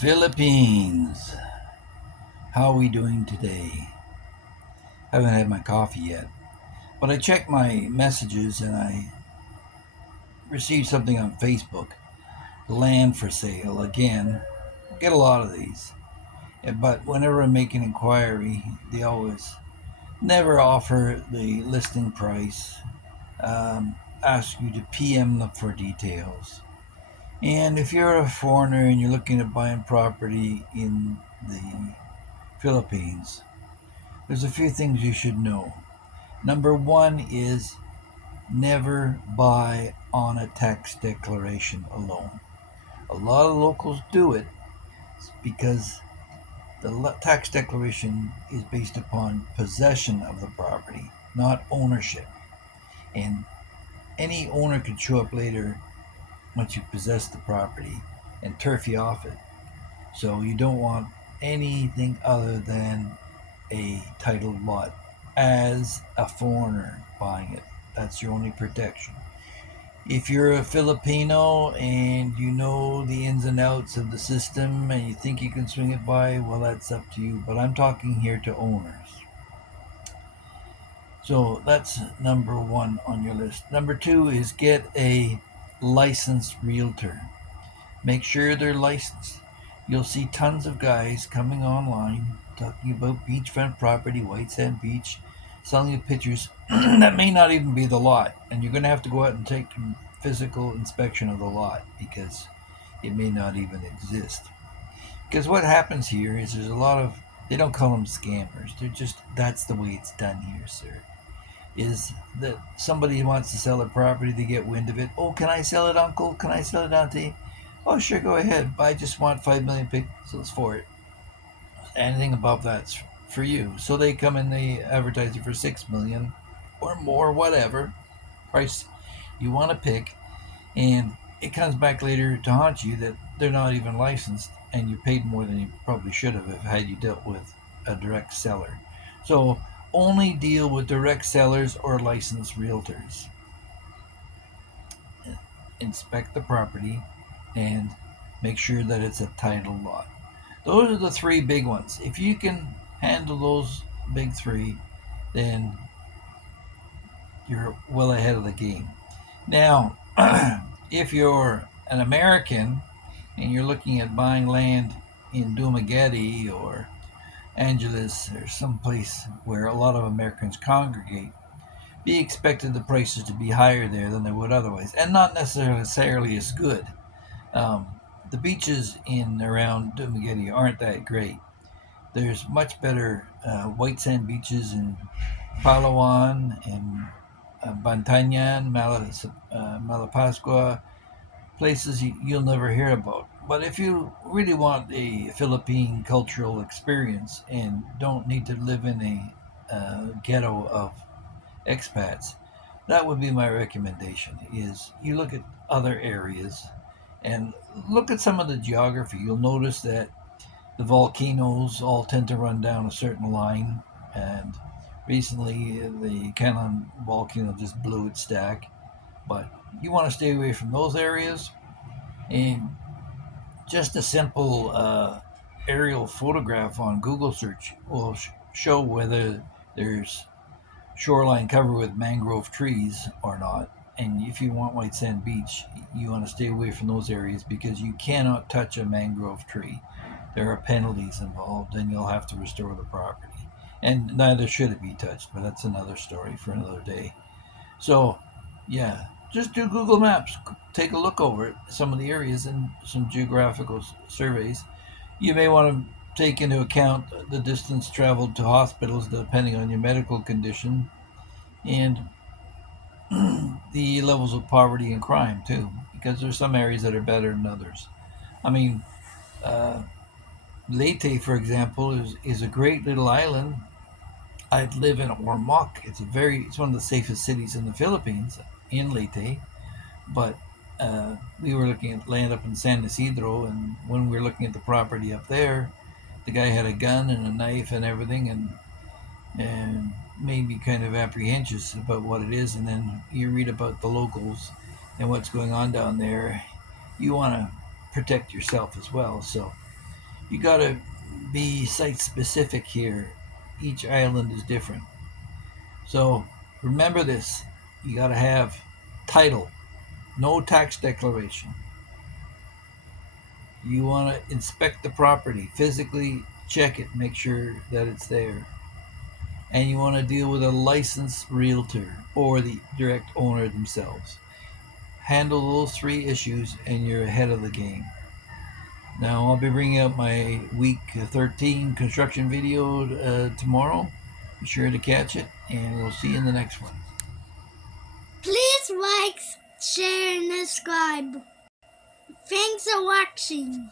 Philippines. How are we doing today? I haven't had my coffee yet, but I checked my messages and I received something on Facebook. Land for sale again. I get a lot of these, but whenever I make an inquiry, they always never offer the listing price. Ask you to PM them for details. And if you're a foreigner and you're looking at buying property in the Philippines, there's a few things you should know. Number one is never buy on a tax declaration alone. A lot of locals do it because the tax declaration is based upon possession of the property, not ownership. And any owner could show up later once you possess the property and turf you off it. So you don't want anything other than a titled lot as a foreigner buying it. That's your only protection. If you're a Filipino and you know the ins and outs of the system and you think you can swing it by, well, that's up to you. But I'm talking here to owners. So that's number one on your list. Number two is get a licensed realtor. Make sure they're licensed. You'll see tons of guys coming online talking about beachfront property, white sand beach, selling you pictures that may not even be the lot. And you're going to have to go out and take a physical inspection of the lot because it may not even exist. Because what happens here is there's a lot of, they don't call them scammers. They're just, that's the way it's done here, sir. Is that somebody wants to sell a property, they get wind of it. Oh, can I sell it, uncle? Can I sell it, auntie? Oh, sure, go ahead. I just want 5 million pixels for it. Anything above that's for you. So they come and they advertise it for 6 million or more, whatever price you want to pick. And it comes back later to haunt you that they're not even licensed and you paid more than you probably should have if had you dealt with a direct seller. So only deal with direct sellers or licensed realtors. Inspect the property and make sure that it's a title lot. Those are the three big ones. If you can handle those big three, then you're well ahead of the game. Now, if you're an American and you're looking at buying land in Dumaguete or Angeles or someplace where a lot of Americans congregate, be expected the prices to be higher there than they would otherwise, and not necessarily as good. Um, the beaches in around Dumaguete aren't that great. There's much better white sand beaches in Palawan and Bantayan, Malapascua, places you'll never hear about. But if you really want a Philippine cultural experience and don't need to live in a ghetto of expats, that would be my recommendation. Is you look at other areas and look at some of the geography. You'll notice that the volcanoes all tend to run down a certain line, and recently the Cannon volcano just blew its stack. But you want to stay away from those areas, and just a simple aerial photograph on Google search will show whether there's shoreline covered with mangrove trees or not. And if you want white sand beach, you want to stay away from those areas because you cannot touch a mangrove tree. There are penalties involved, and you'll have to restore the property. And neither should it be touched, but that's another story for another day. So, yeah, just do Google Maps. Take a look over it, some of the areas and some geographical surveys. You may want to take into account the distance traveled to hospitals depending on your medical condition and the levels of poverty and crime too, because there's some areas that are better than others. I mean, uh, Leyte, for example, is a great little island. I'd live in Ormoc. It's one of the safest cities in the Philippines, in Leyte. But we were looking at land up in San Isidro, and when we were looking at the property up there, the guy had a gun and a knife and everything, and made me kind of apprehensive about what it is. And then you read about the locals and what's going on down there. You want to protect yourself as well. So You gotta be site specific here. Each island is different. So remember this. You gotta have title, no tax declaration. You wanna inspect the property, physically check it, make sure that it's there. And you wanna deal with a licensed realtor or the direct owner themselves. Handle those three issues and you're ahead of the game. Now I'll be bringing up my week 13 construction video tomorrow. Be sure to catch it, and we'll see you in the next one. Please like, share, and subscribe. Thanks for watching.